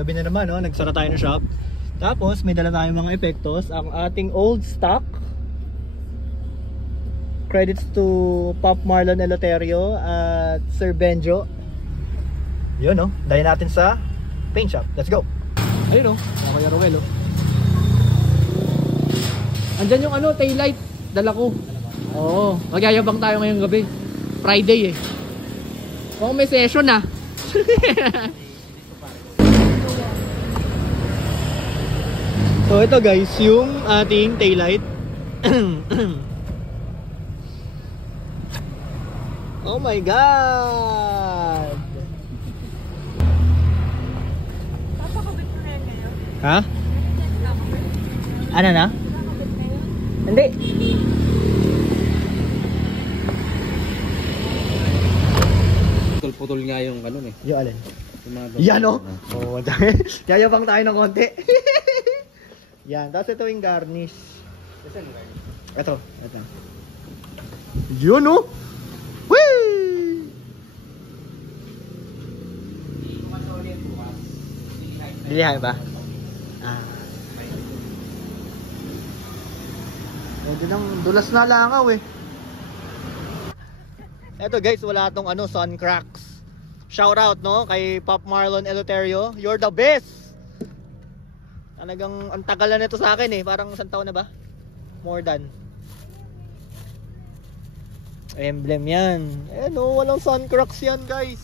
gabi na naman, no? Nagsara tayo ng shop. Tapos may dala tayong mga epektos. Ang ating old stock. Credits to Pop Marlon Eleuterio at Sir Benjo. Yun, no? Dahil natin sa paint shop. Let's go! Ayun, no? Kuya Ruel, oh. Andyan yung ano, taillight. Dala ko. Oo. Magyayabang tayo ngayong gabi. Friday, eh. Oo, may session, ah. So, ito guys, yung ating taillight. Oh my God! Papakabit mo na yan ngayon? Ha? Ano na? Hindi. Putol-putol nga yung ano eh. Yung alin? Yung mga Yan, oh! Oo, yayabang tayo ng konti. Yan, tapos ito yung garnish. Ito. Yun, oh! Whee! Dilihay ba? Ah. Medyo nang dulas na langaw eh. Eto guys, wala tong ano, sun cracks. Shout out, no, kay Pop Marlon Eleuterio. You're the best! Talagang ang tagal na nito sa akin eh. Parang isang taon na ba? More than. Emblem yan. Eh no, walang sun cracks yan guys.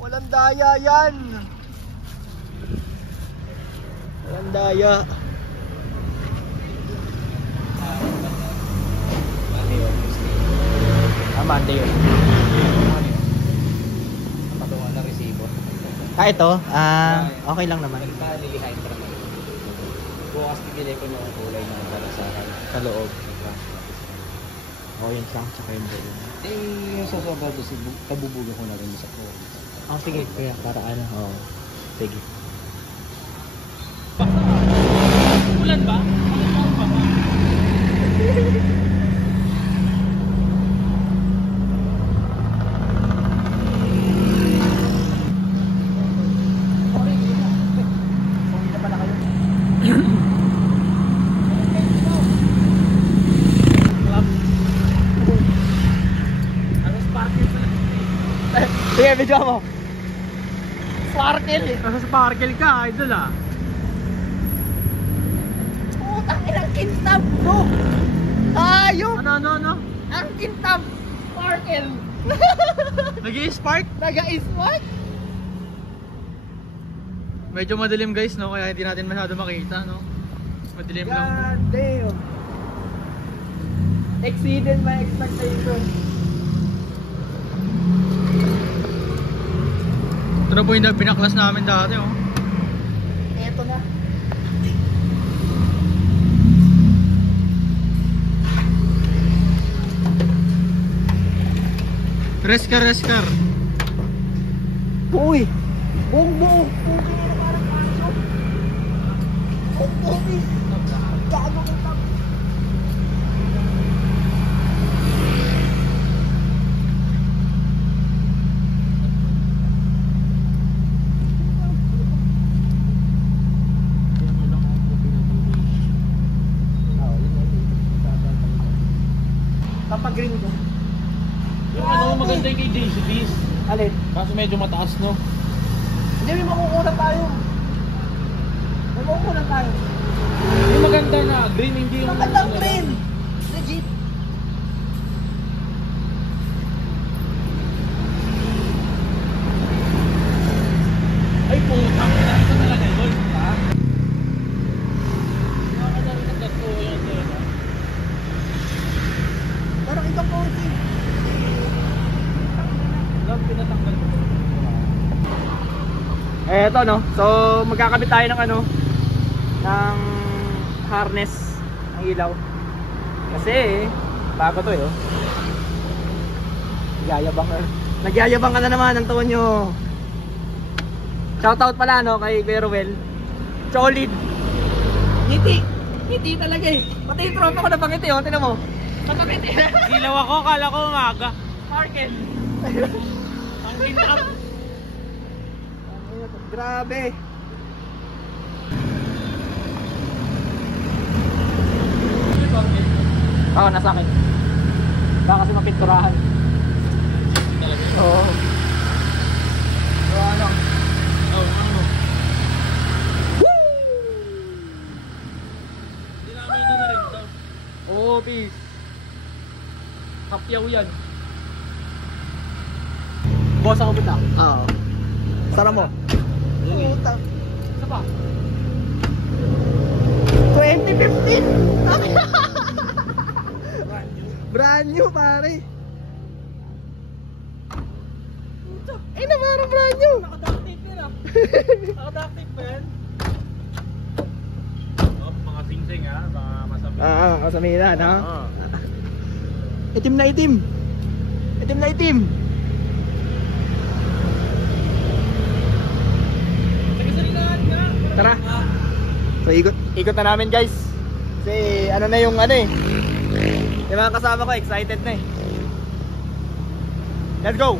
Walang daya yan. Walang daya. Monday yun. Ang patungan na resibo. Ito? Okay lang naman. Nililihain pa naman. Bukas bibili ko yung kulay na para sa loob. Oh, yun lang. Tsaka yun doon. Yung sa sabado, kabubugan ko na rin sa kulay. Oh, sige. Kaya para ano. Oh, sige. Ulan ba? Sige, video mo. Sparkle eh. Nasa sparkle ka, idol ah. Putang inang kintab bro. Ayun. Ano? Ang kintab. Sparkle. Nag-i-spark? Nag-i-spark? Medyo madilim guys, no? Kaya hindi natin masyado makita, no? Madilim lang. God damn. Exceeded my expectation. Ito na po yung pinaklas namin dati, oh. Eto na. Reskar. Uy! Buong-buo! Puti na parang paso. Puti! Gago ko tap. Green ko. Yung ano, maganda yung kay JCBs. Alin? Kaso medyo mataas, no? Hindi, may makukulang tayo. Yung maganda na green, hindi yung... Magandang green! Legit! Ay, putang ina. Ito talaga yun, ha? Parang itong korte. Pinatanggal ko. Eto, no? So, magkakabit tayo ng ano, ng harness ng ilaw. Kasi, bago to eh, oh. Nagyayabang ka na naman ang taon nyo. Shoutout pala, no, kay Veruel. Cholid. Ngiti talaga eh. Pati yung tropa ko napangiti, oh. Tinan mo. Napangiti. Ilaw ako, kala ko umaga. Market. Ang ginap. Grabe. Oo, nasa akin. Baka kasi mapinturahan. Oo. So ano? Oh, ano? Oo, peace. Kapyaw yan. Boss ako punta? Oo. Sara mo? Puta. Isa pa? 2015! Brand new pare. Eh na parang brand new. Naka-duct tape yun ah. Naka-duct tape ba yan? Oh, mga sing-sing ha, mga masabi. Kasamilan ha? Oo. Itim na itim. Itim na itim. Nagsasalinaan nga. Tara. So ikot na namin guys. Kasi ano na yung ano eh. Yung mga kasama ko excited na eh. Let's go.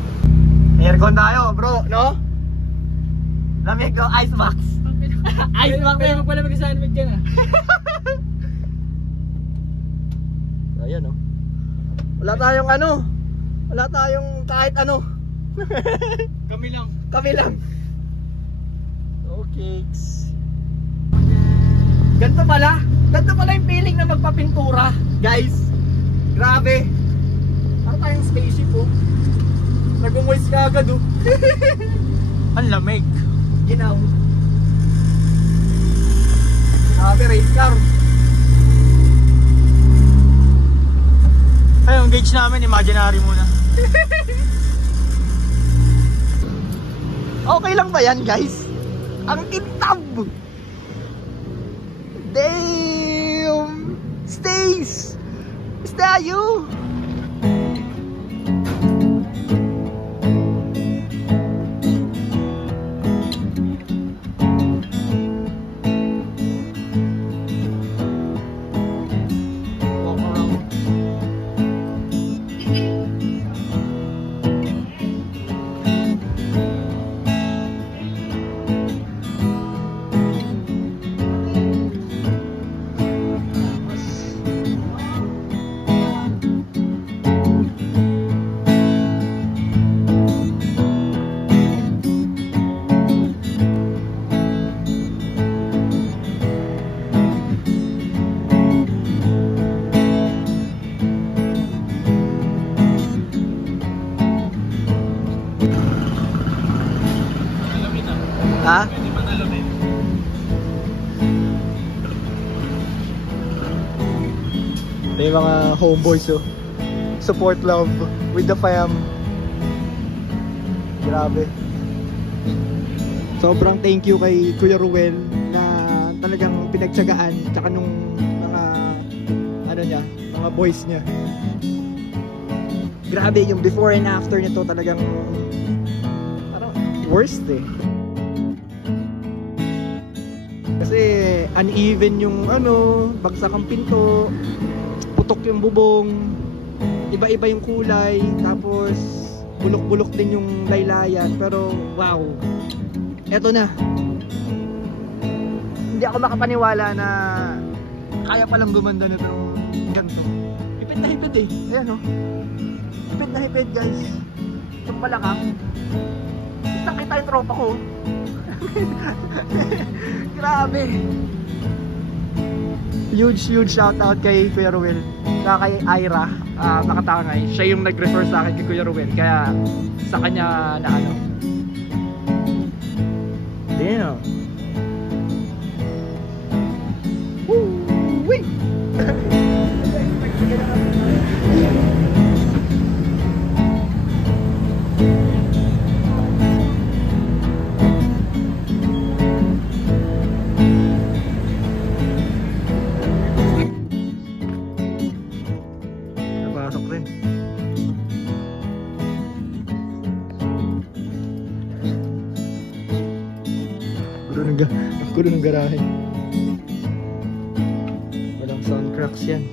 Aircon tayo bro, no? Lamig ko, ice box. Ice box Pwede mo pala mag-assignment dyan ah. Ayan no. Wala tayong ano. Wala tayong kahit ano. Kami lang. Kami lang. Okay. Ganto pala yung feeling na magpapintura, guys. Grabe. Parang tayong spaceship oh. Nag-moist ka agad oh. Ang lamig. Ginaw. Grabe, race car. Ay, yung gauge namin, imaginary muna. Okay lang ba yan, guys? Ang kintab! Damn! Stays! Is that you? Walk around. Ha? Pwede man alamin. Ito yung mga homeboys oh. Support love with the fam. Grabe. Sobrang thank you kay Kuya Ruel na talagang pinagtsagaan tsaka nung mga ano niya, mga boys niya. Grabe yung before and after nito talagang parang worst eh. Kasi uneven yung ano, bagsak ang pinto, putok yung bubong, iba-iba yung kulay, tapos bulok-bulok din yung laylayan. Pero wow, eto na. Hindi ako makapaniwala na kaya palang gumanda na itong ganito. Hipid na hipid eh, ayan o. Hipid na hipid guys. Itong palakang. Kita yung tropa ko. Grabe. Huge shout out kay Kuya Ruel, saka kay Ira Nakatangay. Siya yung nag-refer sa akin kay Kuya Ruel, kaya sa kanya na ano. Damn. Woo! Wee! Ang gulo ng garahe. Walang sound cracks yan.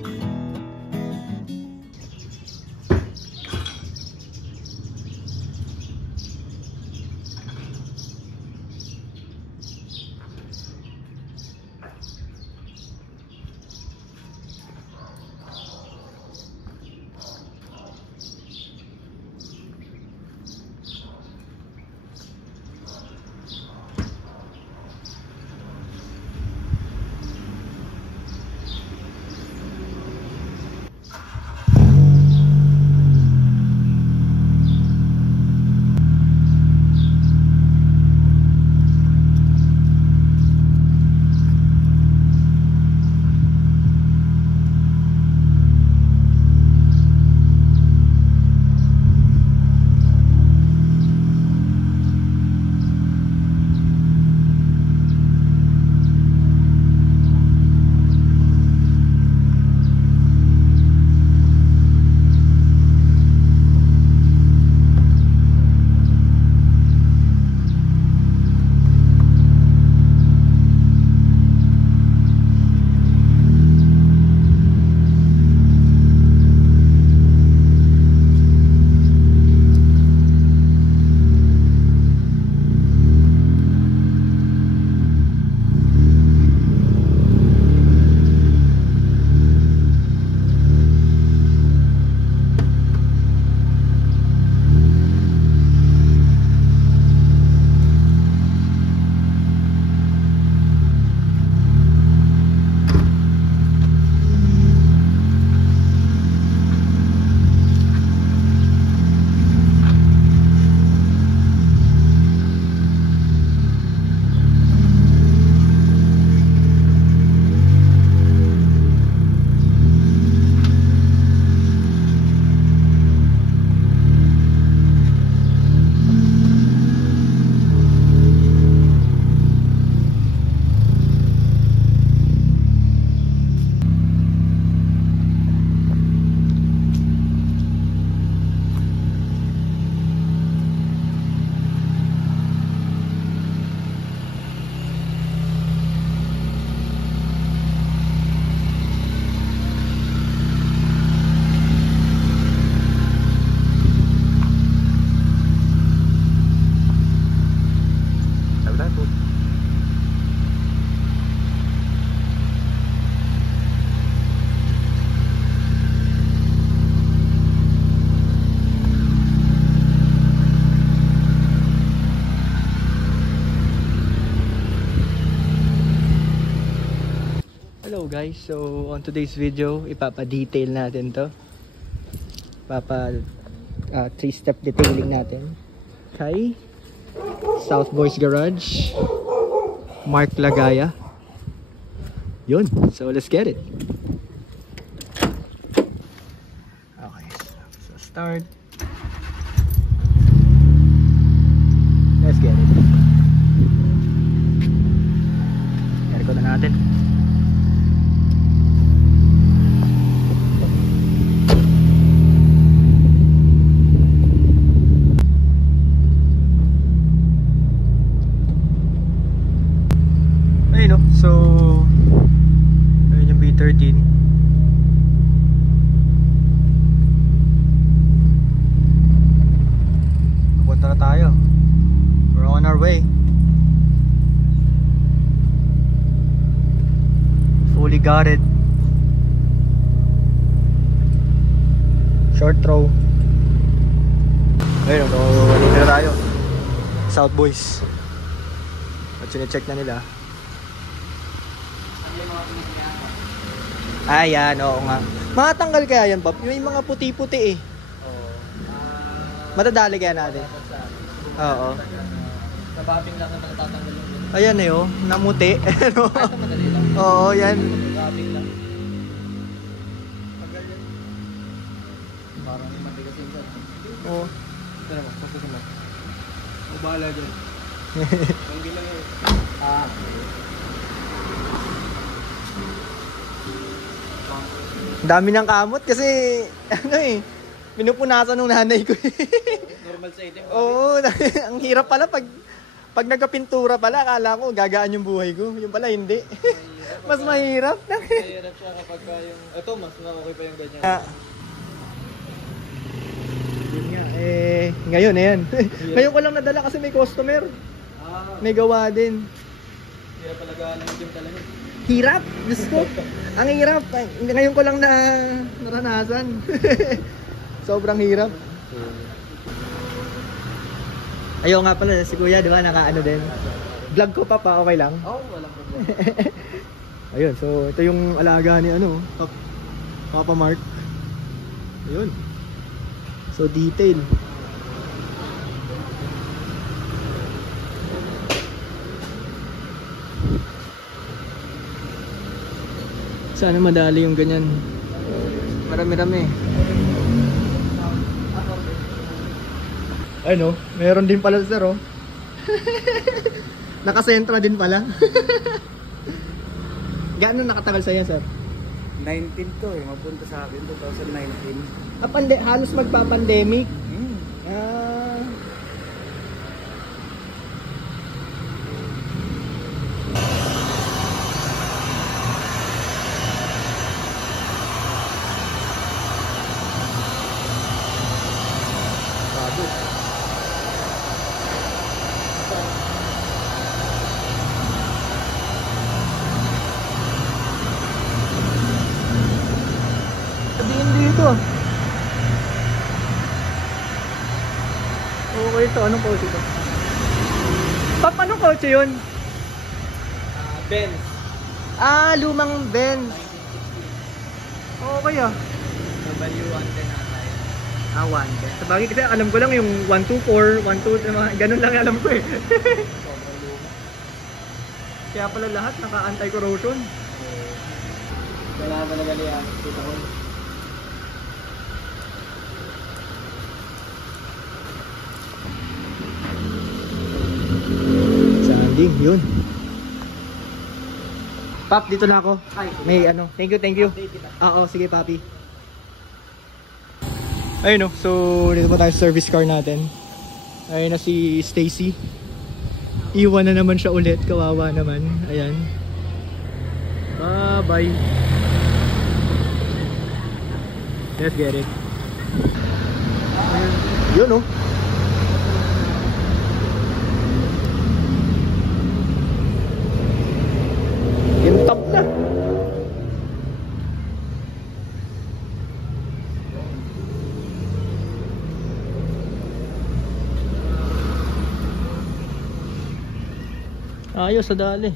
guys, so on today's video, ipapa-detail natin to. 3-step detailing natin kay South Boys Garage, Mark Lagaya. Yun, so let's get it. Okay, so start. Let's get it. Record na natin. Ayun, no? So ayun yung B13. Papunta na tayo. We're on our way. Fully got it. Short throw. Ayun, so dito na tayo. South Boys. At sinecheck na nila. Ayan, oo nga. Matanggal kaya yan, Bob? Yung mga puti-puti eh. Matadali kaya natin. Oo. Nababing lang naman natatanggal yung Ayan eh oh, namuti. Ano? ito madali lang. Oo, yan. Nababing lang. Tagal yun. Parang hindi matigas yung sir. Oo. Ito naman, focus mo. Mabala dyan. Tanggal lang yun. Ang dami ng kamot kasi ano eh, pinupunasan ng nanay ko. Normal sa itim. Oo, ang hirap pala pag nagkapintura pala, akala ko gagaan yung buhay ko. Yung pala hindi. Mas mahirap. Mahirap siya kapag yung... Ito, mas okay pa yung ganyan. Yun nga, ngayon ayan. Ngayon ko lang nadala kasi may customer. May gawa din. Hirap talaga ng gym talaga. Hirap, Diyos ko. Ang hirap. Ngayon ko lang naranasan. Sobrang hirap. Ayaw nga pala, si Kuya, di ba, naka-ano din. Vlog ko pa, okay lang? Oo, walang problema. Ayun, so ito yung alaga ni Papa Mark. Ayun. So detail. Sana madali yung ganyan. Marami-rami. Ano? Meron din pala sir oh. Nakasentra din pala. Gaano nakatagal sa'yo sir? 19 to eh, mapunta sa akin 2019. Halos magpa-pandemic. Sabihin dito. Okay ito. Anong coach ito? Pap, anong coach yun? Benz. Lumang Benz. Okay ah. W110 na tayo. 110. Sabagay kasi alam ko lang yung 124, 122, ganun lang alam ko eh. Sobrang luma. Kaya pala lahat naka-anti-corrosion. Kailangan talaga liyan. Kita ko. Sanding, yun. Pap, dito na ako. May ano, thank you. Oo, sige papi. Ayun no, so dito pa tayo sa service car natin. Ayun na si Stacy. Iwan na naman siya ulit, kawawa naman. Ayan. Bye. Let's get it. Ayun. Yun no. Yung top na. Ayos sa dali.